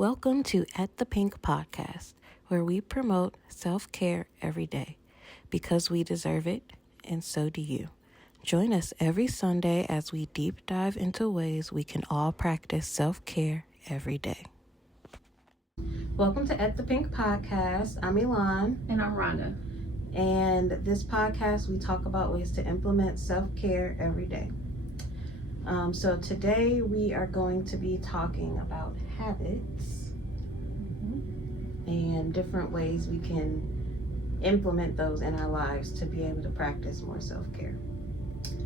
Welcome to At the Pynk podcast, where we promote self-care every day because we deserve it, and so do you. Join us every Sunday as we deep dive into ways we can all practice self-care every day. Welcome to At the Pynk podcast. I'm Elon. And I'm Rhonda. And this podcast, we talk about ways to implement self-care every day. So today we are going to be talking about habits and different ways we can implement those in our lives to be able to practice more self-care.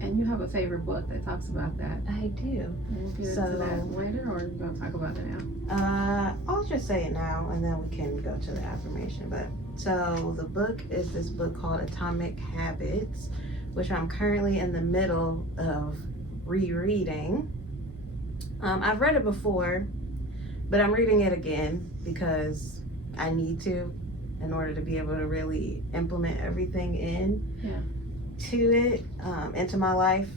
And you have a favorite book that talks about that. I do. We'll get into that later, or are you going to talk about it now? I'll just say it now and then we can go to the affirmation. So the book is this book called Atomic Habits, which I'm currently in the middle of rereading. I've read it before, but I'm reading it again because I need to in order to be able to really implement everything into my life.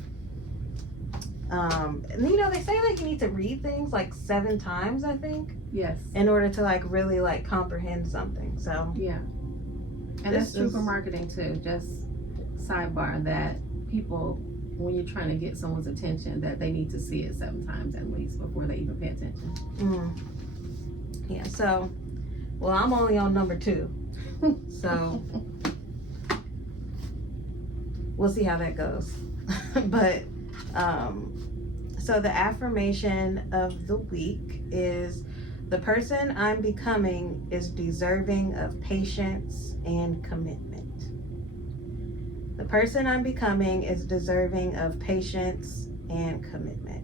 And they say that you need to read things like 7 times, I think. Yes. In order to really comprehend something. So yeah. And that's true for marketing too. Just sidebar that people, when you're trying to get someone's attention, that they need to see it 7 times at least before they even pay attention. Yeah, so, well, I'm only on number 2. So, we'll see how that goes. But, so the affirmation of the week is, the person I'm becoming is deserving of patience and commitment. The person I'm becoming is deserving of patience and commitment.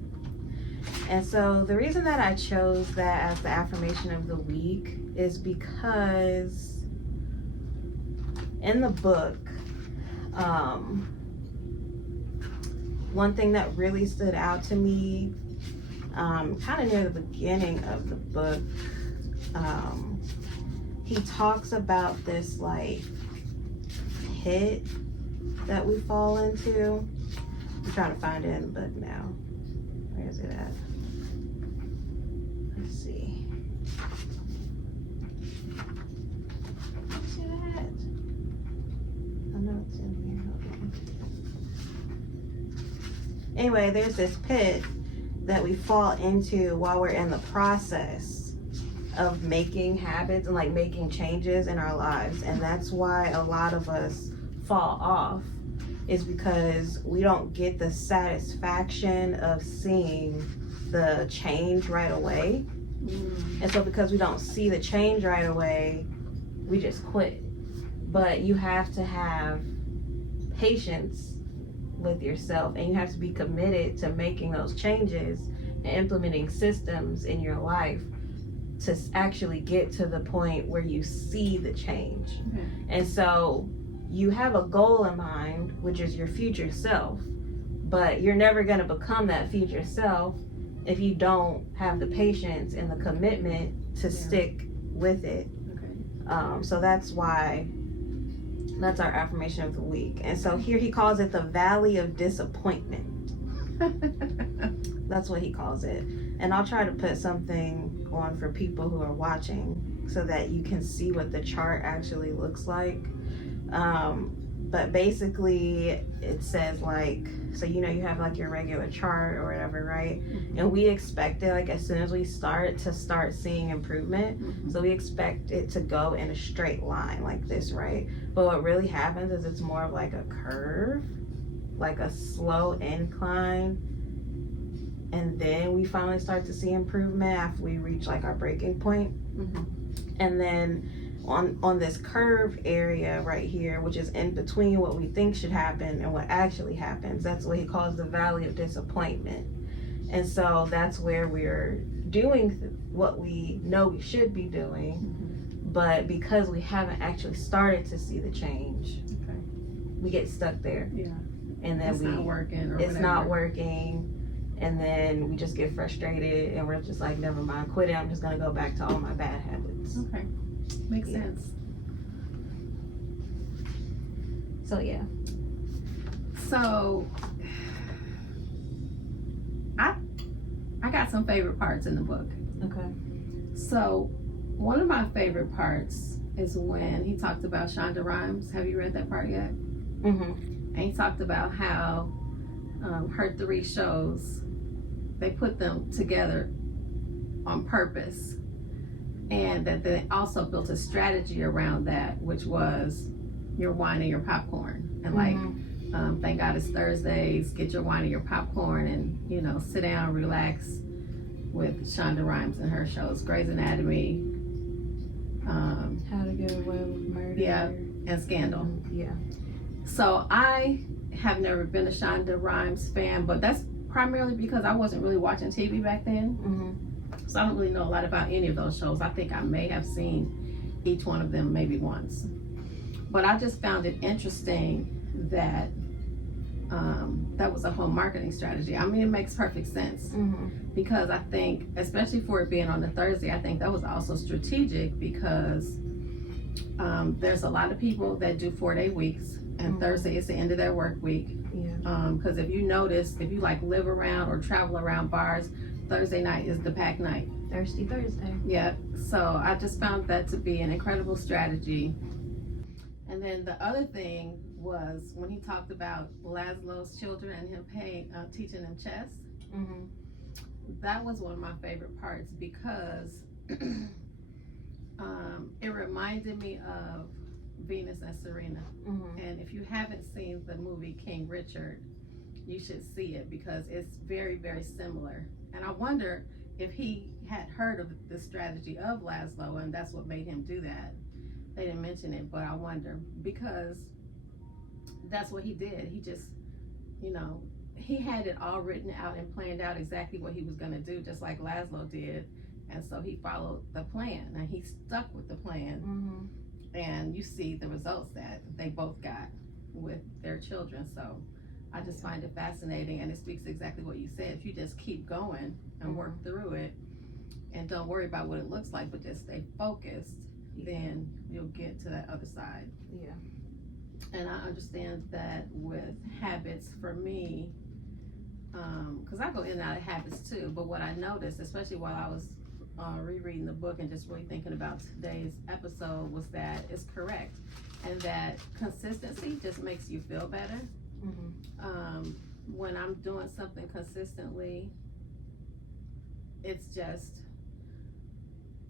And so the reason that I chose that as the affirmation of the week is because in the book, one thing that really stood out to me, kind of near the beginning of the book, he talks about this pit that we fall into. I'm trying to find it in the book now. Where is it at? Let's see. Where's it at? I know it's in here. Okay. Anyway, there's this pit that we fall into while we're in the process of making habits and making changes in our lives. And that's why a lot of us fall off, is because we don't get the satisfaction of seeing the change right away. And so because we don't see the change right away, we just quit. But you have to have patience with yourself, and you have to be committed to making those changes and implementing systems in your life to actually get to the point where you see the change. Okay. And so you have a goal in mind, which is your future self, but you're never going to become that future self if you don't have the patience and the commitment to stick with it. Okay. So that's why that's our affirmation of the week. And so here he calls it the Valley of Disappointment. That's what he calls it. And I'll try to put something on for people who are watching so that you can see what the chart actually looks like. But basically it says so you have your regular chart or whatever, right? And we expect it as soon as we start seeing improvement. So we expect it to go in a straight line like this, right? But what really happens is it's more of a curve, a slow incline, and then we finally start to see improvement after we reach our breaking point. And then on this curve area right here, which is in between what we think should happen and what actually happens, that's what he calls the Valley of Disappointment. And so that's where we're doing what we know we should be doing, but because we haven't actually started to see the change, we get stuck there. Yeah. And then it's not working, and then we just get frustrated and we're just never mind, quit it, I'm just gonna go back to all my bad habits. Okay. Makes sense. So yeah. So I got some favorite parts in the book. Okay. So one of my favorite parts is when he talked about Shonda Rhimes. Have you read that part yet? Mm-hmm. And he talked about how her 3 shows, they put them together on purpose, and that they also built a strategy around that, which was your wine and your popcorn. And like, thank God it's Thursdays, get your wine and your popcorn and, you know, sit down, relax with Shonda Rhimes and her shows, Grey's Anatomy, How to Get Away with Murder. Yeah, and Scandal. Yeah. So I have never been a Shonda Rhimes fan, but that's primarily because I wasn't really watching TV back then. Mm-hmm. So I don't really know a lot about any of those shows. I think I may have seen each one of them maybe once. But I just found it interesting that that was a whole marketing strategy. I mean, it makes perfect sense. Mm-hmm. Because I think, especially for it being on a Thursday, I think that was also strategic because there's a lot of people that do 4-day weeks, and Thursday is the end of their work week. Yeah. Because if you notice, if you like live around or travel around bars, Thursday night is the packed night. Thirsty Thursday. Yeah. So I just found that to be an incredible strategy. And then the other thing was when he talked about Laszlo's children and him teaching them chess. Mm-hmm. That was one of my favorite parts because it reminded me of Venus and Serena. Mm-hmm. And if you haven't seen the movie King Richard, you should see it because it's very, very similar. And I wonder if he had heard of the strategy of Laszlo and that's what made him do that. They didn't mention it, but I wonder because that's what he did. He just, you know, he had it all written out and planned out exactly what he was going to do, just like Laszlo did. And so he followed the plan and he stuck with the plan. Mm-hmm. And you see the results that they both got with their children. So I just find it fascinating, and it speaks exactly what you said. If you just keep going and work through it and don't worry about what it looks like, but just stay focused, then you'll get to that other side. Yeah. And I understand that with habits, for me, because I go in and out of habits too, but what I noticed, especially while I was rereading the book and just really thinking about today's episode, was that it's correct, and that consistency just makes you feel better. Mm-hmm. When I'm doing something consistently, it's just,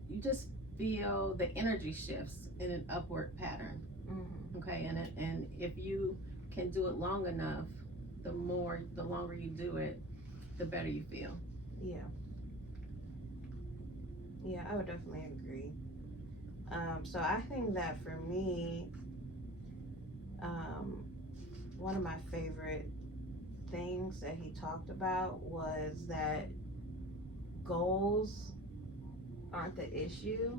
you just feel the energy shifts in an upward pattern. Mm-hmm. Okay, and if you can do it long enough, the longer you do it, the better you feel. Yeah. Yeah, I would definitely agree. So I think that for me, one of my favorite things that he talked about was that goals aren't the issue.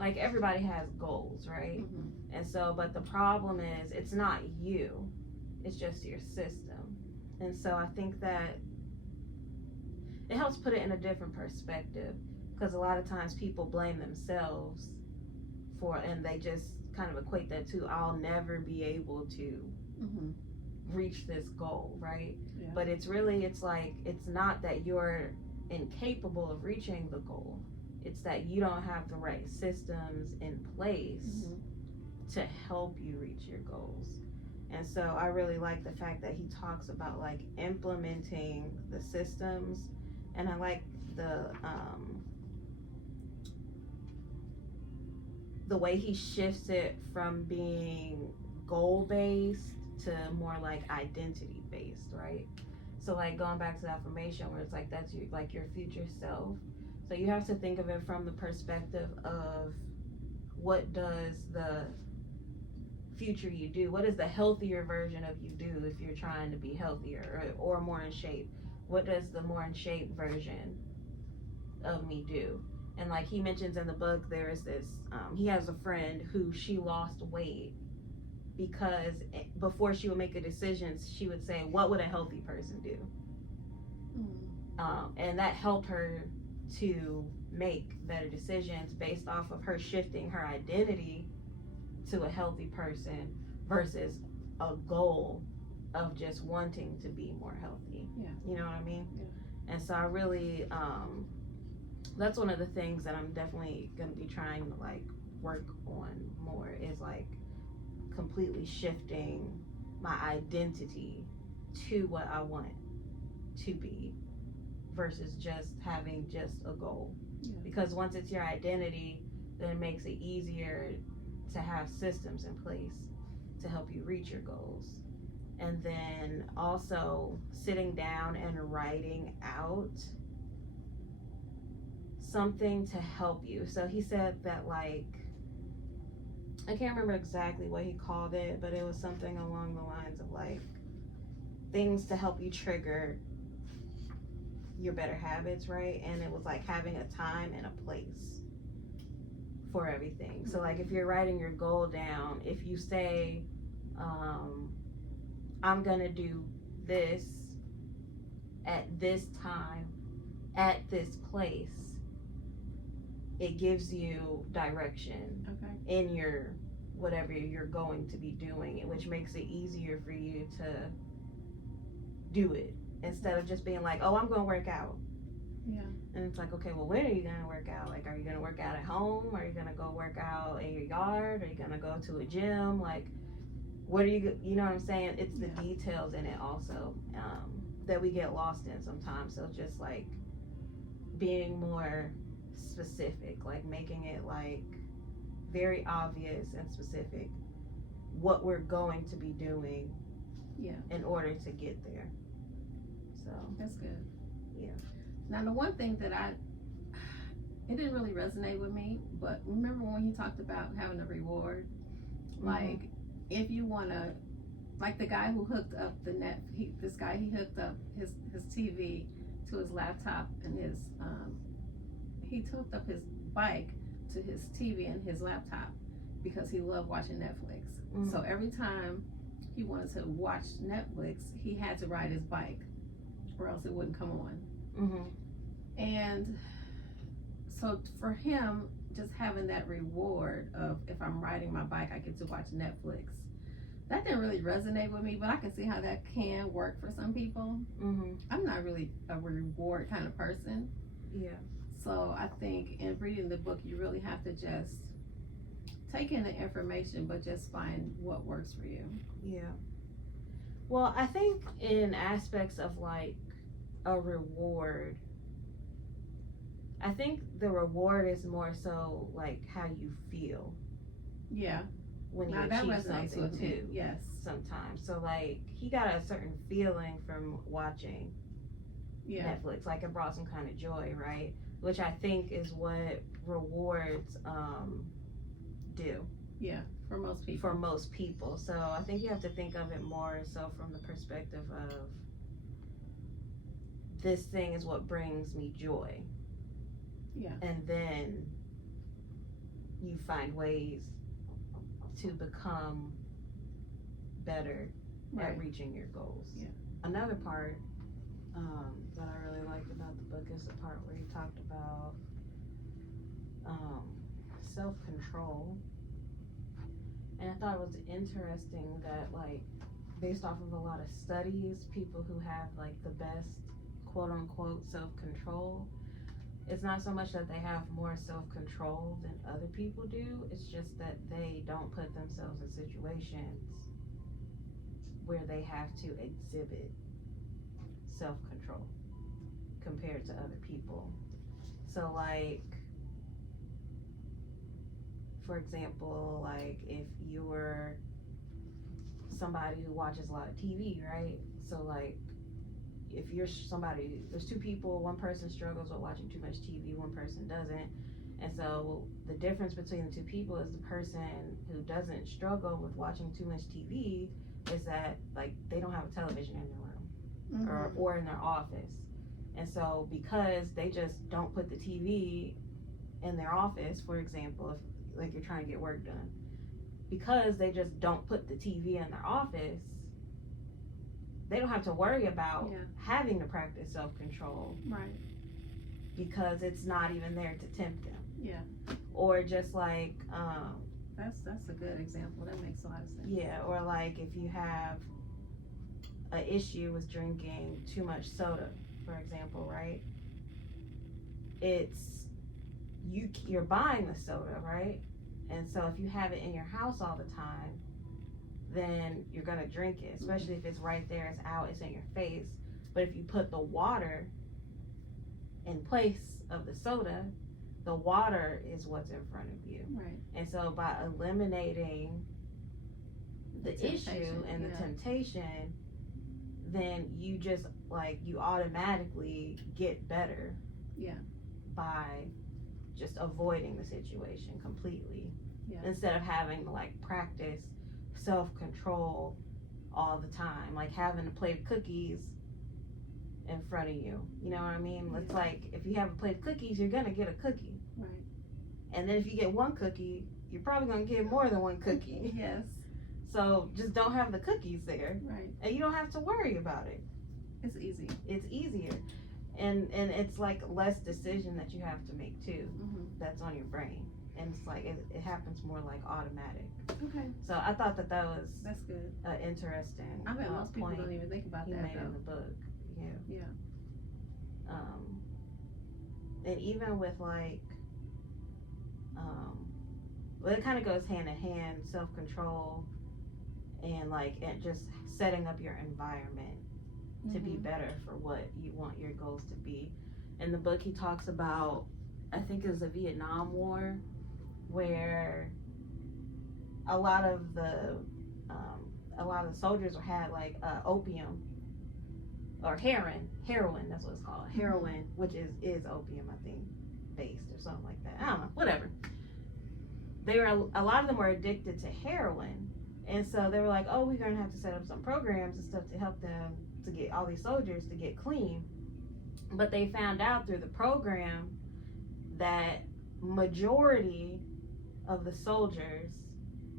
Like, everybody has goals, right? Mm-hmm. And so, but the problem is, it's not you, it's just your system. And so I think that it helps put it in a different perspective, because a lot of times people blame themselves and they just kind of equate that to, I'll never be able to Mm-hmm. reach this goal, right? Yeah. But it's really, it's like, it's not that you're incapable of reaching the goal. It's that you don't have the right systems in place Mm-hmm. to help you reach your goals. And so I really like the fact that he talks about like implementing the systems, and I like the way he shifts it from being goal based to more like identity based, right? So like going back to the affirmation where it's like that's your future self. So you have to think of it from the perspective of, what does the future you do? What is the healthier version of you do if you're trying to be healthier or more in shape? What does the more in shape version of me do? And like he mentions in the book, there is this, he has a friend who she lost weight because before she would make a decision, she would say, what would a healthy person do? Mm-hmm. And that helped her to make better decisions based off of her shifting her identity to a healthy person versus a goal of just wanting to be more healthy. Yeah. You know what I mean? Yeah. And so I really that's one of the things that I'm definitely going to be trying to like work on more, is like completely shifting my identity to what I want to be versus just having just a goal. Because once it's your identity, then it makes it easier to have systems in place to help you reach your goals. And then also sitting down and writing out something to help you. So he said that, like, I can't remember exactly what he called it, but it was something along the lines of like things to help you trigger your better habits, right? And it was like having a time and a place for everything. So like if you're writing your goal down, if you say, I'm gonna do this at this time at this place, it gives you direction in your whatever you're going to be doing, which makes it easier for you to do it instead of just being like, oh, I'm going to work out. Yeah. And it's like, okay, well, when are you going to work out? Like, are you going to work out at home? Are you going to go work out in your yard? Are you going to go to a gym? Like, what are you know what I'm saying? It's the details in it also that we get lost in sometimes. So just like being more specific, like making it like very obvious and specific what we're going to be doing in order to get there. So that's good. Yeah. Now the one thing that it didn't really resonate with me, but remember when he talked about having a reward? Like if you want to, like the guy who hooked up he hooked up his TV to his laptop and he hooked up his bike to his TV and his laptop because he loved watching Netflix. So every time he wanted to watch Netflix, he had to ride his bike or else it wouldn't come on. And so for him, just having that reward of if I'm riding my bike, I get to watch Netflix. That didn't really resonate with me, but I can see how that can work for some people. I'm not really a reward kind of person. Yeah. So I think in reading the book, you really have to just take in the information, but just find what works for you. Yeah. Well, I think in aspects of like a reward, I think the reward is more so like how you feel. Yeah. When you achieve something too. Yes. Sometimes. So like he got a certain feeling from watching Netflix. Like it brought some kind of joy, right? Which I think is what rewards do. Yeah. For most people. For most people. So I think you have to think of it more so from the perspective of this thing is what brings me joy. Yeah. And then you find ways to become better at reaching your goals. Yeah. Another part that I really liked about the book is the part where he talked about self-control. And I thought it was interesting that, like, based off of a lot of studies, people who have like the best quote-unquote self-control, it's not so much that they have more self-control than other people do, it's just that they don't put themselves in situations where they have to exhibit self-control compared to other people. So like, for example, like if you're somebody who watches a lot of TV, right? So like, if you're somebody, there's two people, one person struggles with watching too much TV, one person doesn't. And so the difference between the two people is the person who doesn't struggle with watching too much TV is that like they don't have a television in their room or in their office. And so because they just don't put the TV in their office, for example, if like you're trying to get work done, because they just don't put the TV in their office, they don't have to worry about having to practice self-control. Right. Because it's not even there to tempt them. Yeah. Or just like that's a good example. That makes a lot of sense. Yeah, or like if you have an issue with drinking too much soda, for example, right? It's you're buying the soda, right? And so if you have it in your house all the time, then you're gonna drink it, especially if it's right there, it's out, it's in your face. But if you put the water in place of the soda, the water is what's in front of you. Right. And so by eliminating the issue and the temptation, then you just like you automatically get better. Yeah. By just avoiding the situation completely. Yeah. Instead of having to like practice self-control all the time, like having a plate of cookies in front of you. You know what I mean? It's like if you have a plate of cookies, you're gonna get a cookie. Right. And then if you get one cookie, you're probably gonna get more than one cookie. Yes. So just don't have the cookies there. Right. And you don't have to worry about it. It's easy. It's easier. And it's like less decision that you have to make too. Mm-hmm. That's on your brain. And it's like it happens more like automatic. Okay. So I thought that was that's good. Interesting. I bet most people don't even think about he that. Made in the book. Yeah. Yeah. And even with like, well, it kind of goes hand in hand, self-control, and like and just setting up your environment to be better for what you want your goals to be. In the book, he talks about, I think it was the Vietnam War, where a lot of the soldiers had like opium or heroin. That's what it's called, heroin, which is opium, I think, based or something like that. I don't know, whatever. A lot of them were addicted to heroin, and so they were like, oh, we're gonna have to set up some programs and stuff to help them to get all these soldiers to get clean. But they found out through the program that majority of the soldiers,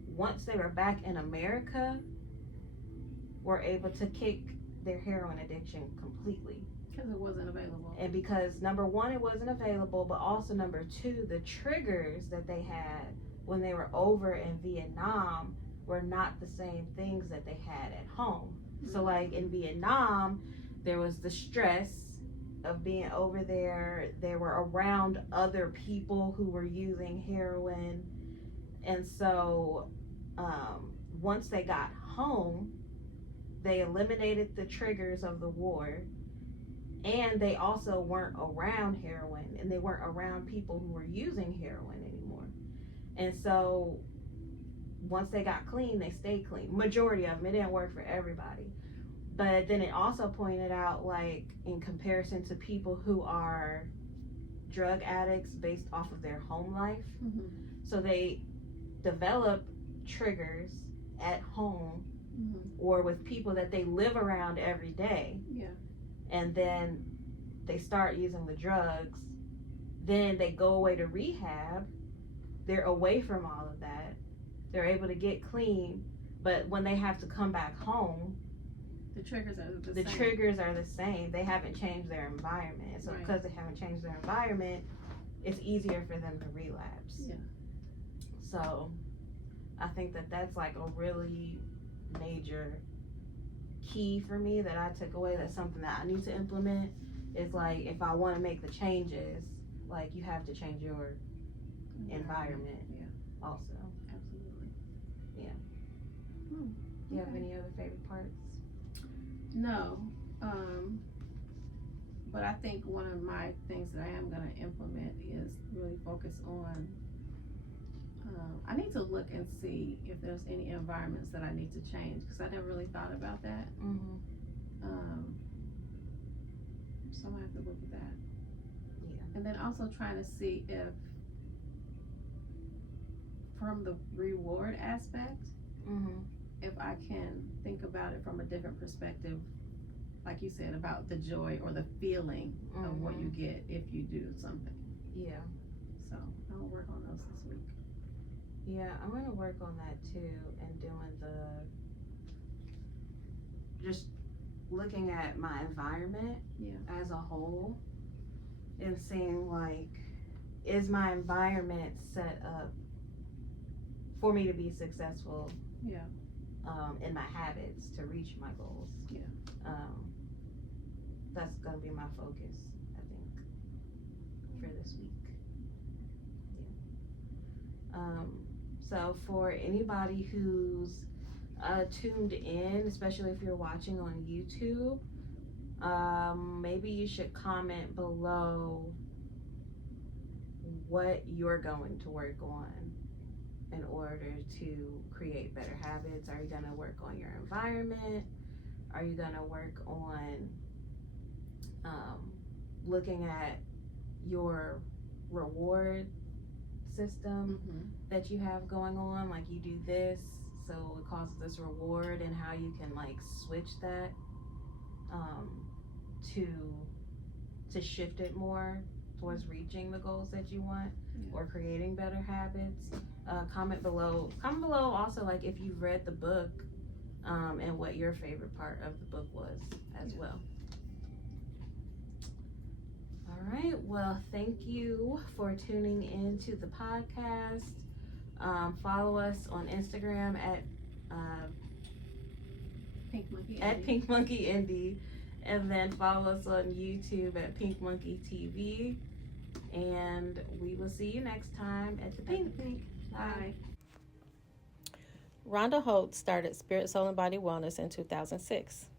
once they were back in America, were able to kick their heroin addiction completely. Because it wasn't available. And because number one, it wasn't available, but also number two, the triggers that they had when they were over in Vietnam were not the same things that they had at home. So like in Vietnam, there was the stress of being over there. They were around other people who were using heroin. And so once they got home, they eliminated the triggers of the war. And they also weren't around heroin, and they weren't around people who were using heroin anymore. And so once they got clean, they stayed clean. Majority of them. It didn't work for everybody. But then it also pointed out, like, in comparison to people who are drug addicts based off of their home life. So they develop triggers at home or with people that they live around every day. Yeah. And then they start using the drugs. Then they go away to rehab. They're away from all of that. They're able to get clean. But when they have to come back home, the triggers are the same. They haven't changed their environment. So because they haven't changed their environment, it's easier for them to relapse. Yeah. So I think that that's like a really major key for me that I took away. That's something that I need to implement. Is like, if I want to make the changes, like, you have to change your environment. Yeah. Also. Absolutely. Yeah. Do you have any other favorite parts? No. But I think one of my things that I am going to implement is really focus on I need to look and see if there's any environments that I need to change, because I never really thought about that. So I'm gonna have to look at that. Yeah. And then also trying to see if, from the reward aspect, if I can think about it from a different perspective, like you said, about the joy or the feeling of what you get if you do something. Yeah. So I'll work on those this week. Yeah, I'm gonna work on that too, and doing just looking at my environment as a whole, and seeing, like, is my environment set up for me to be successful in my habits to reach my goals. That's gonna be my focus, I think, for this week. So for anybody who's tuned in, especially if you're watching on YouTube, maybe you should comment below what you're going to work on in order to create better habits. Are you going to work on your environment? Are you going to work on looking at your reward system that you have going on? Like, you do this, so it causes this reward, and how you can like switch that to shift it more towards reaching the goals that you want, or creating better habits. Comment below also, like, if you've read the book, and what your favorite part of the book was as well. All right, well, thank you for tuning in to the podcast. Follow us on Instagram at Pynk Monkey Indie, and then follow us on YouTube at Pynk Monkey TV. And we will see you next time at the Pynk. Bye. Rhonda Holt started Spirit, Soul, and Body Wellness in 2006.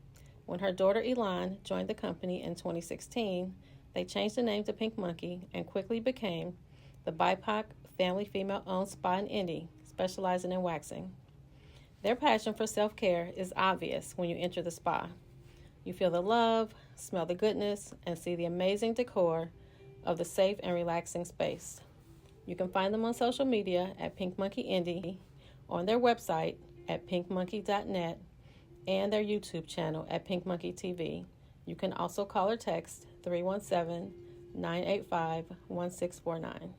When her daughter Elon joined the company in 2016, they changed the name to Pynk Monkey and quickly became the BIPOC family female-owned spa in Indy, specializing in waxing. Their passion for self-care is obvious when you enter the spa. You feel the love, smell the goodness, and see the amazing decor of the safe and relaxing space. You can find them on social media at Pynk Monkey Indie, on their website at pinkmonkey.net, and their YouTube channel at Pynk Monkey TV. You can also call or text 317-985-1649.